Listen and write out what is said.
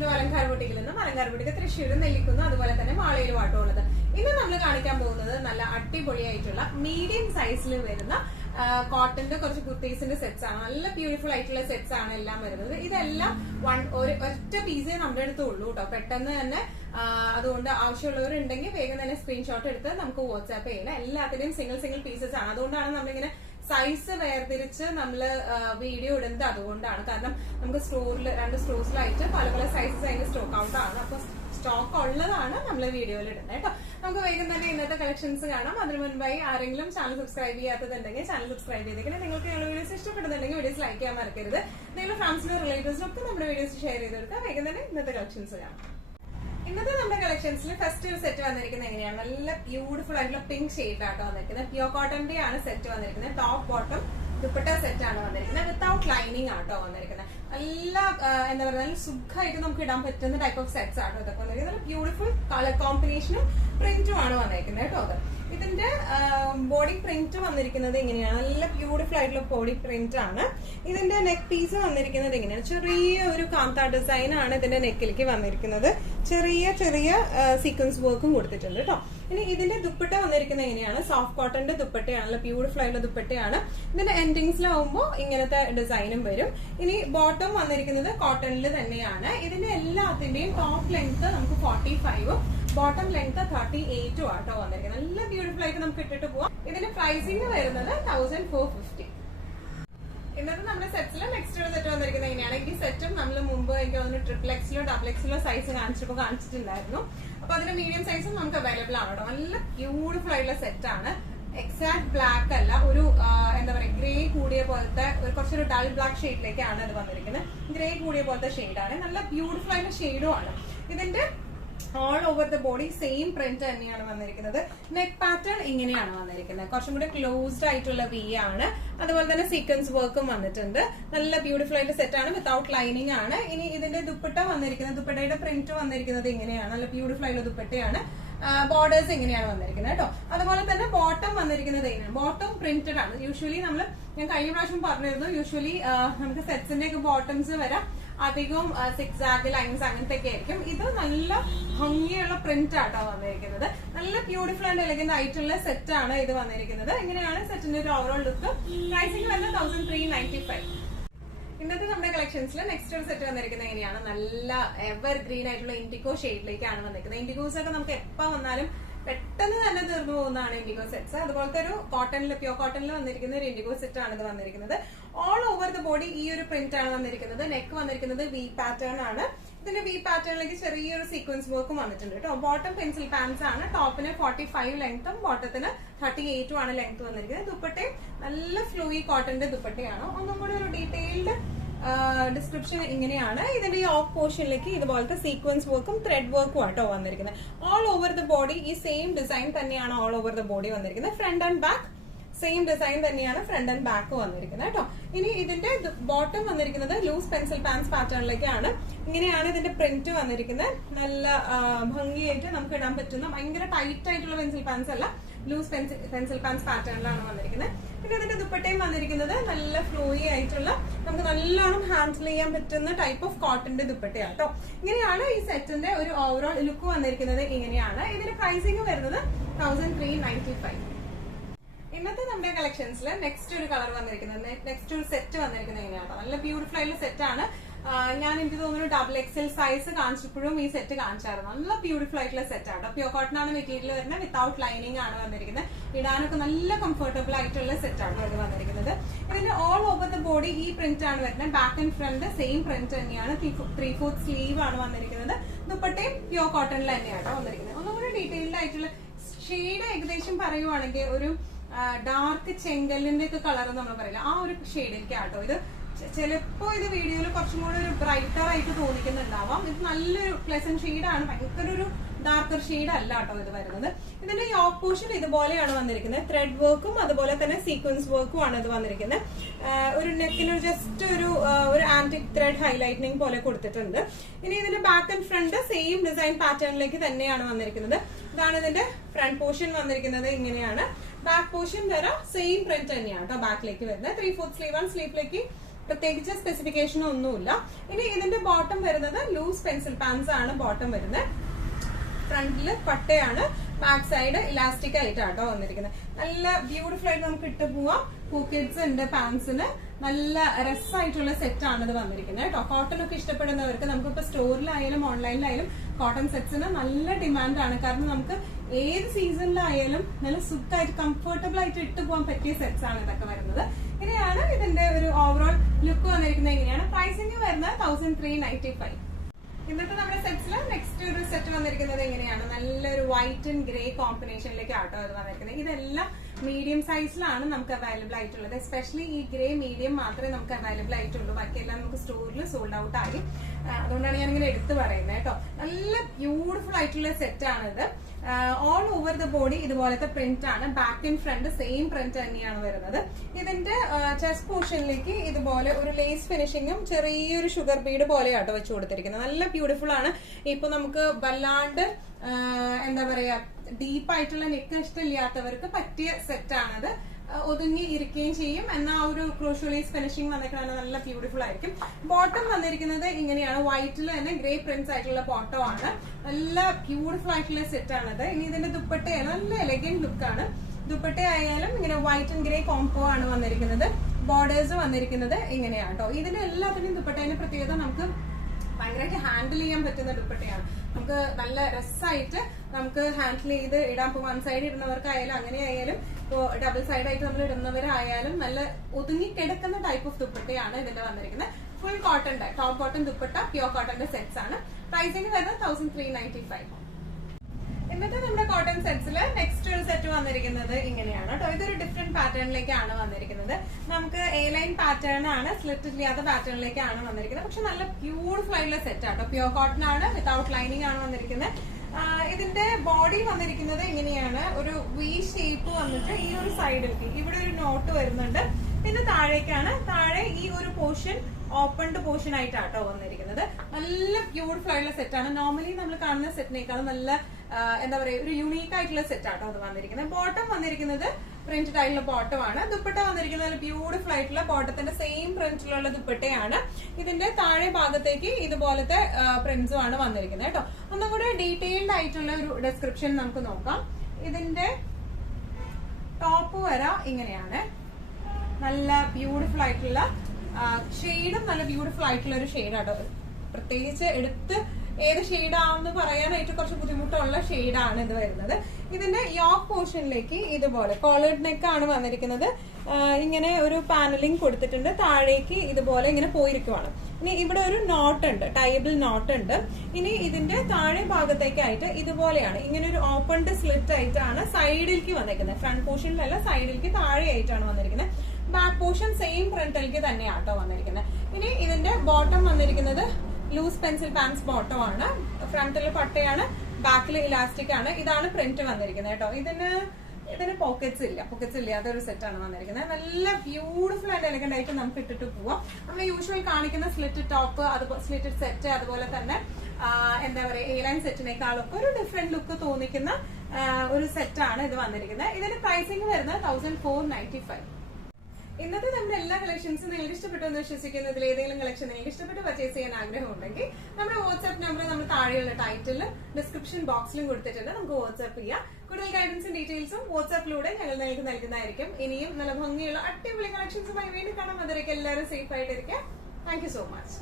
To അലങ്കാര ബുട്ടിക്കിൽ നിന്നും അലങ്കാര ബുട്ടിക്ക് തൃശ്ശൂരും നെല്ലിക്കുന്നു അതുപോലെ തന്നെ മാളയിലും ആട്ടോ ഉള്ളത്. ഇന്ന് നമ്മൾ കാണിക്കാൻ പോകുന്നത് നല്ല അടിപൊളിയായിട്ടുള്ള മീഡിയം സൈസിൽ വരുന്ന കോട്ടന്റെ കുറച്ച് കുർത്തീസിന്റെ സെറ്റ്സ് ആണ്. നല്ല ബ്യൂട്ടിഫുൾ ആയിട്ടുള്ള സെറ്റ്സ് ആണ് എല്ലാം വരുന്നത്. ഇതെല്ലാം ഒറ്റ പീസേ നമ്മുടെ അടുത്ത് ഉള്ളൂ കേട്ടോ. പെട്ടെന്ന് തന്നെ അതുകൊണ്ട് ആവശ്യമുള്ളവരുണ്ടെങ്കിൽ വേഗം തന്നെ സ്ക്രീൻഷോട്ട് എടുത്ത് നമുക്ക് വാട്സ്ആപ്പ് ചെയ്യണം. എല്ലാത്തിന്റെയും സിംഗിൾ പീസസ് ആണ്. അതുകൊണ്ടാണ് നമ്മളിങ്ങനെ സൈസ് വേർതിരിച്ച് നമ്മള് വീഡിയോ ഇടുന്നത്. അതുകൊണ്ടാണ്, കാരണം നമുക്ക് സ്റ്റോറിൽ 2 സ്റ്റോഴ്സിലായിട്ട് പല പല സൈസസ് അതിന്റെ സ്റ്റോക്ക് ഔട്ട് ആണ്. അപ്പൊ സ്റ്റോക്ക് ഉള്ളതാണ് നമ്മൾ വീഡിയോയിൽ ഇടുന്നത് കേട്ടോ. നമുക്ക് വേഗം തന്നെ ഇന്നത്തെ കളക്ഷൻസ് കാണാം. അതിന് മുൻപായി ആരെങ്കിലും ചാനൽ സബ്സ്ക്രൈബ് ചെയ്യാത്തതുണ്ടെങ്കിൽ ചാനൽ സബ്സ്ക്രൈബ് ചെയ്തേക്കണം. നിങ്ങൾക്ക് ഞങ്ങളുടെ വീഡിയോസ് ഇഷ്ടപ്പെടുന്നുണ്ടെങ്കിൽ വീഡിയോസ് ലൈക്ക് ചെയ്യാൻ മറക്കരുത്. നിങ്ങളുടെ ഫ്രണ്ട്സിനും റിലേറ്റീവ്സിനും ഒക്കെ നമ്മുടെ വീഡിയോസ് ഷെയർ ചെയ്ത് കൊടുക്കുക. വേഗം തന്നെ ഇന്നത്തെ കളക്ഷൻസ് കാണാം. ഇന്നത്തെ നമ്മുടെ കളക്ഷൻസിൽ ഫസ്റ്റ് ഒരു സെറ്റ് വന്നിരിക്കുന്നത് എങ്ങനെയാണ്? നല്ല ബ്യൂട്ടിഫുൾ ആയിട്ടുള്ള പിങ്ക് ഷെയ്ഡിലാട്ടോ വന്നിരിക്കുന്നത്. പ്യൂർ കോട്ടന്റെ ആണ് സെറ്റ് വന്നിരിക്കുന്നത്. ടോപ്പ് ബോട്ടം ദുപ്പട്ട സെറ്റ് ആണ് വന്നിരിക്കുന്നത്. വിത്തൗട്ട് ലൈനിങ് ആട്ടോ വന്നിരിക്കുന്നത്. നല്ല എന്താ പറയുക, നല്ല സുഖമായിട്ട് നമുക്ക് ഇടാൻ പറ്റുന്ന ടൈപ്പ് ഓഫ് സെറ്റ്സ് ആട്ടോ ഇതൊക്കെ വന്നിരിക്കുന്നത്. നല്ല ബ്യൂട്ടിഫുൾ കളർ കോമ്പിനേഷനും പ്രിന്റും ആണ് വന്നിരിക്കുന്നത് കേട്ടോ. അത് ഇതിന്റെ ബോഡി പ്രിന്റ് വന്നിരിക്കുന്നത് ഇങ്ങനെയാണ്. നല്ല ബ്യൂട്ടിഫുൾ ആയിട്ടുള്ള ബോഡി പ്രിന്റ് ആണ്. ഇതിന്റെ നെക്ക് പീസ് വന്നിരിക്കുന്നത് ഇങ്ങനെയാണ്. ചെറിയ ഒരു കാന്ത ഡിസൈൻ ആണ് ഇതിന്റെ നെക്കിലേക്ക് വന്നിരിക്കുന്നത്. ചെറിയ ചെറിയ സീക്വൻസ് വർക്കും കൊടുത്തിട്ടുണ്ട് കേട്ടോ. ഇനി ഇതിന്റെ ദുപ്പട്ട വന്നിരിക്കുന്നത് എങ്ങനെയാണ്? സോഫ്റ്റ് കോട്ടന്റെ ദുപ്പട്ടയാണ്. നല്ല ബ്യൂട്ടിഫുൾ ആയിട്ടുള്ള ദുപ്പട്ടയാണ്. ഇതിന്റെ എൻഡിങ്സിലാവുമ്പോൾ ഇങ്ങനത്തെ ഡിസൈനും വരും. ഇനി ബോട്ടം വന്നിരിക്കുന്നത് കോട്ടണിൽ തന്നെയാണ്. ഇതിന്റെ എല്ലാത്തിന്റെയും ടോപ്പ് ലെങ്ത് നമുക്ക് 45 ബോട്ടം ലെങ്ത് 38 ആട്ടോ വന്നിരിക്കുന്നത്. നല്ല ബ്യൂട്ടിഫുൾ ആയിട്ട് നമുക്ക് ഇട്ടിട്ട് പോവാം. ഇതിന്റെ പ്രൈസിംഗ് വരുന്നത് 1450. ഇന്നത്തെ നമ്മുടെ സെറ്റ്സിലെ നെക്സ്റ്റ് ഒരു സെറ്റ് വന്നിരിക്കുന്നത് എങ്ങനെയാണ്? ഈ സെറ്റും നമ്മൾ മുമ്പ് എനിക്ക് തോന്നുന്നു XXLോ XXLോ സൈസ് കാണിച്ചിട്ടുണ്ടായിരുന്നു. അപ്പൊ അതിന്റെ മീഡിയം സൈസും നമുക്ക് അവൈലബിൾ ആണ് കേട്ടോ. നല്ല ബ്യൂട്ടിഫുൾ ആയിട്ടുള്ള സെറ്റ് ആണ്. എക്സാക്ട് ബ്ലാക്ക് അല്ല, ഒരു എന്താ പറയുക ഗ്രേ കൂടിയ പോലത്തെ കുറച്ചൊരു ഡൾ ബ്ലാക്ക് ഷെയ്ഡിലേക്കാണ് ഇത് വന്നിരിക്കുന്നത്. ഗ്രേ കൂടിയ പോലത്തെ ഷെയ്ഡാണ്. നല്ല ബ്യൂട്ടിഫുൾ ആയിട്ടുള്ള ഷെയ്ഡും ആണ്. ഇതിന്റെ all over the body same print തന്നെയാണ് വന്നിരിക്കുന്നത്. നെക്ക് പാറ്റേൺ ഇങ്ങനെയാണ് വന്നിരിക്കുന്നത്. കുറച്ചും കൂടി ക്ലോസ്ഡ് ആയിട്ടുള്ള വി ആണ്. അതുപോലെ തന്നെ സീക്വൻസ് വർക്കും വന്നിട്ടുണ്ട്. നല്ല ബ്യൂട്ടിഫുൾ ആയിട്ട് സെറ്റ് ആണ്. വിത്തൗട്ട് ലൈനിങ് ആണ്. ഇനി ഇതിന്റെ ദുപ്പട്ട വന്നിരിക്കുന്നത്, ദുപ്പട്ടയുടെ പ്രിന്റ് വന്നിരിക്കുന്നത് ഇങ്ങനെയാണ്. നല്ല ബ്യൂട്ടിഫുൾ ആയിട്ടുള്ള ദുപ്പട്ടയാണ്. ബോർഡേഴ്സ് ഇങ്ങനെയാണ് വന്നിരിക്കുന്നത് കേട്ടോ. അതുപോലെ തന്നെ ബോട്ടം വന്നിരിക്കുന്നത് ഇങ്ങനെയാണ്. ബോട്ടം പ്രിന്റഡ് ആണ്. യൂഷ്വലി ഞാൻ കഴിഞ്ഞ പ്രാവശ്യം പറഞ്ഞിരുന്നു, യൂഷ്വലി നമുക്ക് സെറ്റ്സിന്റെ ഒക്കെ ബോട്ടംസ് വരാം അധികവും സിക്സാഗ് ലൈൻസ് അങ്ങനത്തെ ഒക്കെ ആയിരിക്കും. ഇത് നല്ല ഭംഗിയുള്ള പ്രിന്റ് ആട്ടോ വന്നിരിക്കുന്നത്. നല്ല ബ്യൂട്ടിഫുൾ ആൻഡ് എലഗന്റ് ആയിട്ടുള്ള സെറ്റ് ആണ് ഇത് വന്നിരിക്കുന്നത്. ഇങ്ങനെയാണ് സെറ്റിന്റെ ഒരു ഓവറോൾ ലുക്ക്. പ്രൈസിംഗ് വരുന്നത് 1395. ഇന്നത്തെ നമ്മുടെ കളക്ഷൻസിൽ നെക്സ്റ്റ് ഒരു സെറ്റ് വന്നിരിക്കുന്നത് എങ്ങനെയാണ്? നല്ല എവർ ഗ്രീൻ ആയിട്ടുള്ള ഇൻഡിഗോ ഷെയ്ഡിലേക്കാണ് വന്നിരിക്കുന്നത്. ഇൻഡിഗോസ് ഒക്കെ നമുക്ക് എപ്പോ വന്നാലും പെട്ടെന്ന് തന്നെ തീർന്നു പോകുന്നതാണ് ഇൻഡിഗോ സെറ്റ്സ്. അതുപോലത്തെ ഒരു കോട്ടണിൽ, പ്യൂർ കോട്ടണിൽ വന്നിരിക്കുന്ന ഒരു ഇൻഡിഗോ സെറ്റ് ആണ് ഇത് വന്നിരിക്കുന്നത്. ഓൾ ഓവർ ദ ബോഡി ഈ ഒരു പ്രിന്റ് ആണ് വന്നിരിക്കുന്നത്. നെക്ക് വന്നിരിക്കുന്നത് വി പാറ്റേൺ ആണ്. ഇതിന്റെ വി പാറ്റേണിലേക്ക് ചെറിയൊരു സീക്വൻസ് വർക്കും വന്നിട്ടുണ്ട് കേട്ടോ. ബോട്ടം പെൻസിൽ പാൻസ് ആണ്. ടോപ്പിന് 45 ലെങ്ത്തും ബോട്ടത്തിന് 38 ആണ് ലെങ്ത് വന്നിരിക്കുന്നത്. ദുപ്പട്ടയും നല്ല ഫ്ലൂയി കോട്ടന്റെ ദുപ്പട്ടയാണ്. ഒന്നും കൂടി ഒരു ഡീറ്റെയിൽഡ് ഡിസ്ക്രിപ്ഷൻ ഇങ്ങനെയാണ്. ഇതിന്റെ ഈ ഓഫ് പോർഷനിലേക്ക് ഇതുപോലത്തെ സീക്വൻസ് വർക്കും ത്രെഡ് വർക്കും ആട്ടോ വന്നിരിക്കുന്നത്. ഓൾ ഓവർ ദ ബോഡി ഈ സെയിം ഡിസൈൻ തന്നെയാണ് ഓൾ ഓവർ ദ ബോഡി വന്നിരിക്കുന്നത്. Front and back same design തന്നെയാണ് ഫ്രണ്ട് ആൻഡ് ബാക്ക് വന്നിരിക്കുന്നത് കേട്ടോ. ഇനി ഇതിന്റെ ബോട്ടം വന്നിരിക്കുന്നത് ലൂസ് പെൻസിൽ പാൻസ് പാറ്റേണിലേക്കാണ്. ഇങ്ങനെയാണ് ഇതിന്റെ പ്രിന്റ് വന്നിരിക്കുന്നത്. നല്ല ഭംഗിയായിട്ട് നമുക്ക് ഇടാൻ പറ്റുന്ന, ഭയങ്കര ടൈറ്റ് ആയിട്ടുള്ള പെൻസിൽ പാൻസ് അല്ല, ലൂസ് പെൻസിൽ പാൻസ് പാറ്റേണിലാണ് വന്നിരിക്കുന്നത്. പിന്നെ ഇതിന്റെ ദുപ്പട്ടയും വന്നിരിക്കുന്നത് നല്ല ഫ്ലോയി ആയിട്ടുള്ള, നമുക്ക് നല്ലോണം ഹാൻഡിൽ ചെയ്യാൻ പറ്റുന്ന ടൈപ്പ് ഓഫ് കോട്ടന്റെ ദുപ്പട്ടയാണ് കേട്ടോ. ഇങ്ങനെയാണ് ഈ സെറ്റിന്റെ ഒരു ഓവറോൾ ലുക്ക് വന്നിരിക്കുന്നത്. ഇങ്ങനെയാണ് ഇതിന്റെ പ്രൈസിംഗ് വരുന്നത് 1395. ഇന്നത്തെ നമ്മുടെ കളക്ഷൻസിൽ നെക്സ്റ്റ് ഒരു കളർ വന്നിരിക്കുന്നത്, നെക്സ്റ്റ് ഒരു സെറ്റ് വന്നിരിക്കുന്നത് എങ്ങനെയാണ്? നല്ല ബ്യൂട്ടിഫുൾ ആയിട്ടുള്ള സെറ്റ് ആണ്. ഞാൻ എനിക്ക് തോന്നുന്നു XXL സൈസ് കാണിച്ചപ്പോഴും ഈ സെറ്റ് കാണിച്ചായിരുന്നു. നല്ല ബ്യൂട്ടിഫുൾ ആയിട്ടുള്ള സെറ്റ് ആണ്. പ്യൂർ കോട്ടൺ ആണ് മെറ്റീരിയൽ വരുന്നത്. വിത്തൗട്ട് ലൈനിങ് ആണ് വന്നിരിക്കുന്നത്. ഇടാനൊക്കെ നല്ല കംഫർട്ടബിൾ ആയിട്ടുള്ള സെറ്റ് ആണ് ഇത് വന്നിരിക്കുന്നത്. ഇതിന്റെ ഓൾ ഓവർ ദ ബോഡി ഈ പ്രിന്റ് ആണ് വരുന്നത്. Back and front same print തന്നെയാണ്. 3/4 സ്ലീവ് ആണ് വന്നിരിക്കുന്നത്. ദുപ്പട്ടയും പ്യൂർ കോട്ടണിൽ തന്നെയാണ് വന്നിരിക്കുന്നത്. ഒന്നുകൂടി ഡീറ്റെയിൽഡ് ആയിട്ടുള്ള ഷെയ്ഡ് ഏകദേശം പറയുവാണെങ്കിൽ ഒരു ഡാർക്ക് ചെങ്കല്ലിന്റെ ഒക്കെ കളർ നമ്മൾ പറയില്ല, ആ ഒരു ഷെയ്ഡിലേക്ക് ആട്ടോ ഇത്. ചിലപ്പോ ഇത് വീഡിയോയിൽ കുറച്ചും കൂടി ഒരു ബ്രൈറ്റർ ആയിട്ട് തോന്നിക്കുന്നുണ്ടാവാം. ഇത് നല്ലൊരു പ്ലസന്റ് ഷെയ്ഡാണ്. ഭയങ്കര ഒരു ഡാർക്കർ ഷെയ്ഡ് അല്ല കേട്ടോ ഇത് വരുന്നത്. ഇതിന്റെ യോക്ക് പോർഷൻ ഇതുപോലെയാണ് വന്നിരിക്കുന്നത്. ത്രെഡ് വർക്കും അതുപോലെ തന്നെ സീക്വൻസ് വർക്കും ആണ് ഇത് വന്നിരിക്കുന്നത്. ഒരു നെക്കിന് ജസ്റ്റ് ഒരു ആന്റിക് ത്രെഡ് ഹൈലൈറ്റനിങ് പോലെ കൊടുത്തിട്ടുണ്ട്. ഇനി ഇതിന്റെ back and front same design പാറ്റേണിലേക്ക് തന്നെയാണ് വന്നിരിക്കുന്നത്. ഇതാണ് ഇതിന്റെ ഫ്രണ്ട് പോർഷൻ വന്നിരിക്കുന്നത്. ഇങ്ങനെയാണ്. ബാക്ക് പോർഷൻ വരെ സെയിം പ്രിന്റ് തന്നെയാണ് കേട്ടോ ബാക്കിലേക്ക് വരുന്നത്. 3/4 സ്ലീവ് ആണ്. സ്ലീവിലേക്ക് പ്രത്യേകിച്ച് സ്പെസിഫിക്കേഷനോ ഒന്നുമില്ല. ഇനി ഇതിന്റെ ബോട്ടം വരുന്നത് ലൂസ് പെൻസിൽ പാൻസ് ആണ് ബോട്ടം വരുന്നത്. ഫ്രണ്ടില് പട്ടയാണ്, ബാക്ക് സൈഡ് ഇലാസ്റ്റിക് ആയിട്ടാട്ടോ വന്നിരിക്കുന്നത്. നല്ല ബ്യൂട്ടിഫുൾ ആയിട്ട് നമുക്ക് ഇട്ട് പോവാം. പോക്കറ്റ്സ് ഉണ്ട് പാൻസിന്. നല്ല രസമായിട്ടുള്ള സെറ്റ് ആണ് ഇത് വന്നിരിക്കുന്നത് കേട്ടോ. കോട്ടൺ ഒക്കെ ഇഷ്ടപ്പെടുന്നവർക്ക് നമുക്കിപ്പോ സ്റ്റോറിലായാലും ഓൺലൈനിലായാലും കോട്ടൺ സെറ്റ്സിന് നല്ല ഡിമാൻഡ് ആണ്. കാരണം നമുക്ക് ഏത് സീസണിലായാലും നല്ല സുഖമായിട്ട് കംഫർട്ടബിൾ ആയിട്ട് ഇട്ട് പോകാൻ പറ്റിയ സെറ്റ്സ് ആണ് ഇതൊക്കെ വരുന്നത്. ഇങ്ങനെയാണ് ഇതിന്റെ ഒരു ഓവറോൾ ലുക്ക് വന്നിരിക്കുന്നത്. ഇങ്ങനെയാണ് പ്രൈസിംഗ് വരുന്നത് 1395. ഇന്നത്തെ നമ്മുടെ സെറ്റ്സില് നെക്സ്റ്റ് ഒരു സെറ്റ് വന്നിരിക്കുന്നത് എങ്ങനെയാണ്, നല്ലൊരു വൈറ്റ് ആൻഡ് ഗ്രേ കോമ്പിനേഷനിലേക്ക് ആട്ടോ അത് വന്നിരിക്കുന്നത്. ഇതെല്ലാം മീഡിയം സൈസിലാണ് നമുക്ക് അവൈലബിൾ ആയിട്ടുള്ളത്. എസ്പെഷ്യലി ഈ ഗ്രേ മീഡിയം മാത്രമേ നമുക്ക് അവൈലബിൾ ആയിട്ടുള്ളൂ. ബാക്കിയെല്ലാം നമുക്ക് സ്റ്റോറിൽ സോൾഡ് ഔട്ട് ആയി. അതുകൊണ്ടാണ് ഞാൻ ഇങ്ങനെ എടുത്തു പറയുന്നത് കേട്ടോ. നല്ല ബ്യൂട്ടിഫുൾ ആയിട്ടുള്ള സെറ്റ് ആണിത്. ഓൾ ഓവർ ദ ബോഡി ഇതുപോലത്തെ പ്രിന്റ് ആണ്. Back and front same print തന്നെയാണ് വരുന്നത്. ഇതിന്റെ ചെസ്റ്റ് പോർഷനിലേക്ക് ഇതുപോലെ ഒരു ലേസ് ഫിനിഷിങ്ങും ചെറിയൊരു ഷുഗർ ബീഡ് പോലെയാട്ടോ വെച്ച് കൊടുത്തിരിക്കുന്നത്. നല്ല ബ്യൂട്ടിഫുൾ ആണ്. ഇപ്പൊ നമുക്ക് വല്ലാണ്ട് എന്താ പറയാ ഡീപ്പായിട്ടുള്ള നെക്ക് ഇഷ്ടമില്ലാത്തവർക്ക് പറ്റിയ സെറ്റ് ആണത്. ഒതുങ്ങി ഇരിക്കുകയും ചെയ്യും. എന്നാൽ ഒരു ക്രോഷ്യോലേസ് ഫിനിഷിംഗ് വന്നിരിക്കുന്നത് നല്ല ബ്യൂട്ടിഫുൾ ആയിരിക്കും. ബോട്ടം വന്നിരിക്കുന്നത് ഇങ്ങനെയാണ്. വൈറ്റിൽ തന്നെ ഗ്രേ പ്രിന്റ്സ് ആയിട്ടുള്ള ബോട്ടം ആണ്. നല്ല ബ്യൂട്ടിഫുൾ ആയിട്ടുള്ള സെറ്റ് ആണത്. ഇനി ഇതിന്റെ ദുപ്പട്ടയാണ് നല്ല എലഗന്റ് ലുക്കാണ്. ദുപ്പട്ട ആയാലും ഇങ്ങനെ വൈറ്റ് ആൻഡ് ഗ്രേ കോംബോ ആണ് വന്നിരിക്കുന്നത്. ബോർഡേഴ്സ് വന്നിരിക്കുന്നത് ഇങ്ങനെയാണ് കേട്ടോ. ഇതിന് എല്ലാത്തിനും ദുപ്പട്ടേന്റെ പ്രത്യേകത നമുക്ക് ഭയങ്കരമായിട്ട് ഹാൻഡിൽ ചെയ്യാൻ പറ്റുന്ന ദുപ്പട്ടയാണ്. നമുക്ക് നല്ല രസമായിട്ട് നമുക്ക് ഹാൻഡിൽ ചെയ്ത് ഇടാൻ. ഇപ്പോൾ വൺ സൈഡ് ഇടുന്നവർക്കായാലും അങ്ങനെ ആയാലും ഇപ്പോൾ ഡബിൾ സൈഡ് ആയിട്ട് നമ്മൾ ഇടുന്നവരായാലും നല്ല ഒതുങ്ങി കിടക്കുന്ന ടൈപ്പ് ഓഫ് ദുപ്പട്ടയാണ് ഇതിന്റെ വന്നിരിക്കുന്നത്. ഫുൾ കോട്ടന്റെ ടോപ്പ് കോട്ടൺ ദുപ്പട്ട പ്യൂർ കോട്ടന്റെ സെറ്റ്സ് ആണ്. പ്രൈസിംഗ് വരുന്നത് 1395. ഇന്നത്തെ നമ്മുടെ കോട്ടൺ സെറ്റ്സിൽ നെക്സ്റ്റ് ഒരു സെറ്റ് വന്നിരിക്കുന്നത് ഇങ്ങനെയാണ് കേട്ടോ. ഇതൊരു ഡിഫറെന്റ് പാറ്റേണിലേക്കാണ് വന്നിരിക്കുന്നത്. നമുക്ക് എ ലൈൻ പാറ്റേൺ ആണ്, സ്ലിറ്റ് ഇല്ലാത്ത പാറ്റേണിലേക്കാണ് വന്നിരിക്കുന്നത്. പക്ഷെ നല്ല ബ്യൂട്ടിഫുൾ ആയിട്ടുള്ള സെറ്റ് ആട്ടോ. പ്യൂർ കോട്ടൺ ആണ്, വിതൗട്ട് ലൈനിങ് ആണ് വന്നിരിക്കുന്നത്. ഇതിന്റെ ബോഡി വന്നിരിക്കുന്നത് ഇങ്ങനെയാണ്. ഒരു വി ഷേപ്പ് വന്നിട്ട് ഈ ഒരു സൈഡിലേക്ക് ഇവിടെ ഒരു നോട്ട് വരുന്നുണ്ട്. പിന്നെ താഴേക്കാണ്. താഴെ ഈ ഒരു പോർഷൻ ഓപ്പൺഡ് പോർഷൻ ആയിട്ടാട്ടോ വന്നിരിക്കുന്നത്. നല്ല ബ്യൂട്ടിഫുൾ ആയിട്ടുള്ള സെറ്റ് ആണ്. നോർമലി നമ്മൾ കാണുന്ന സെറ്റിനേക്കാളും നല്ല എന്താ പറയാ ഒരു യുണീക്ക് ആയിട്ടുള്ള സെറ്റ് ആട്ടോ അത് വന്നിരിക്കുന്നത്. ബോട്ടം വന്നിരിക്കുന്നത് പ്രിന്റഡ് ആയിട്ടുള്ള ബോട്ടം ആണ്. ദുപ്പട്ട വന്നിരിക്കുന്നത് ബ്യൂട്ടിഫുൾ ആയിട്ടുള്ള ബോട്ടത്തിന്റെ സെയിം പ്രിന്റിലുള്ള ദുപ്പട്ടയാണ്. ഇതിന്റെ താഴെ ഭാഗത്തേക്ക് ഇതുപോലത്തെ പ്രിന്റ്സും ആണ് വന്നിരിക്കുന്നത് കേട്ടോ. ഒന്നും കൂടെ ഡീറ്റെയിൽഡ് ആയിട്ടുള്ള ഒരു ഡിസ്ക്രിപ്ഷൻ നമുക്ക് നോക്കാം. ഇതിന്റെ ടോപ്പ് വര ഇങ്ങനെയാണ്. നല്ല ബ്യൂട്ടിഫുൾ ആയിട്ടുള്ള ഷെയ്ഡും നല്ല ബ്യൂട്ടിഫുൾ ആയിട്ടുള്ള ഒരു ഷെയ്ഡാട്ടോ. പ്രത്യേകിച്ച് എടുത്ത് ഏത് ഷെയ്ഡാണെന്ന് പറയാനായിട്ട് കുറച്ച് ബുദ്ധിമുട്ടുള്ള ഷെയ്ഡാണ് ഇത് വരുന്നത്. ഇതിന്റെ യോക്ക് പോർഷനിലേക്ക് ഇതുപോലെ കോളേർഡ് നെക്ക് ആണ് വന്നിരിക്കുന്നത്. ഇങ്ങനെ ഒരു പാനലിംഗ് കൊടുത്തിട്ടുണ്ട്. താഴേക്ക് ഇതുപോലെ ഇങ്ങനെ പോയിരിക്കുവാണ്. ഇനി ഇവിടെ ഒരു നോട്ട് ഉണ്ട്, ടൈബിൾ നോട്ട് ഉണ്ട്. ഇനി ഇതിന്റെ താഴെ ഭാഗത്തേക്കായിട്ട് ഇതുപോലെയാണ് ഇങ്ങനെ ഒരു ഓപ്പൺഡ് സ്ലിറ്റ് ആയിട്ടാണ് സൈഡിലേക്ക് വന്നിരിക്കുന്നത്. ഫ്രണ്ട് പോർഷനിലല്ല, സൈഡിലേക്ക് താഴെ ആയിട്ടാണ് വന്നിരിക്കുന്നത്. ബാക്ക് പോർഷൻ സെയിം ഫ്രണ്ടിലേക്ക് തന്നെയാട്ടോ വന്നിരിക്കുന്നത്. ഇനി ഇതിന്റെ ബോട്ടം വന്നിരിക്കുന്നത് ലൂസ് പെൻസിൽ പാൻസ് ബോട്ടം ആണ്. ഫ്രണ്ടിൽ പട്ടയാണ്, ബാക്കിൽ ഇലാസ്റ്റിക് ആണ്. ഇതാണ് പ്രിന്റ് വന്നിരിക്കുന്നത് കേട്ടോ. ഇതിന് പോക്കറ്റ്സ് ഇല്ലാത്ത ഒരു സെറ്റ് ആണ് വന്നിരിക്കുന്നത്. നല്ല ബ്യൂട്ടിഫുൾ ആൻഡ് എലഗന്റ് ആയിട്ട് നമുക്ക് ഇട്ടിട്ട് പോവാം. നമ്മൾ യൂഷ്വൽ കാണിക്കുന്ന സ്ലിറ്റ് ടോപ്പ്, സ്ലിറ്റ് സെറ്റ്, അതുപോലെ തന്നെ എന്താ പറയാ എ ലൈൻ സെറ്റിനേക്കാളൊക്കെ ഒരു ഡിഫറെന്റ് ലുക്ക് തോന്നിക്കുന്ന ഒരു സെറ്റ് ആണ് ഇത് വന്നിരിക്കുന്നത്. ഇതിന്റെ പ്രൈസിംഗ് വരുന്നത് 1495. ഇന്നത്തെ നമ്മുടെ എല്ലാ കളക്ഷൻസും നിങ്ങൾക്ക് ഇഷ്ടപ്പെട്ടു എന്ന് വിശ്വസിക്കുന്നു. ഇതിൽ ഏതെങ്കിലും കളക്ഷൻ നിങ്ങൾക്ക് ഇഷ്ടപ്പെട്ട് പർച്ചേസ് ചെയ്യാൻ ആഗ്രഹമുണ്ടെങ്കിൽ നമ്മുടെ വാട്സ്ആപ്പ് നമ്പർ നമ്മൾ താഴെയുള്ള ടൈറ്റിലും ഡിസ്ക്രിപ്ഷൻ ബോക്സിലും കൊടുത്തിട്ടുണ്ട്. നമുക്ക് വാട്സ്ആപ്പ് ചെയ്യാം. കൂടുതൽ ഗൈഡൻസും ഡീറ്റെയിൽസും വാട്സ്ആപ്പിലൂടെ ഞങ്ങൾ നിങ്ങൾക്ക് നൽകുന്നതായിരിക്കും. ഇനിയും നല്ല ഭംഗിയുള്ള അടിപൊളി കളക്ഷൻസുമായി വീണ്ടും കാണാം. അതിലേക്ക് എല്ലാവരും സേഫ് ആയിട്ടിരിക്കാം. Thank you so much.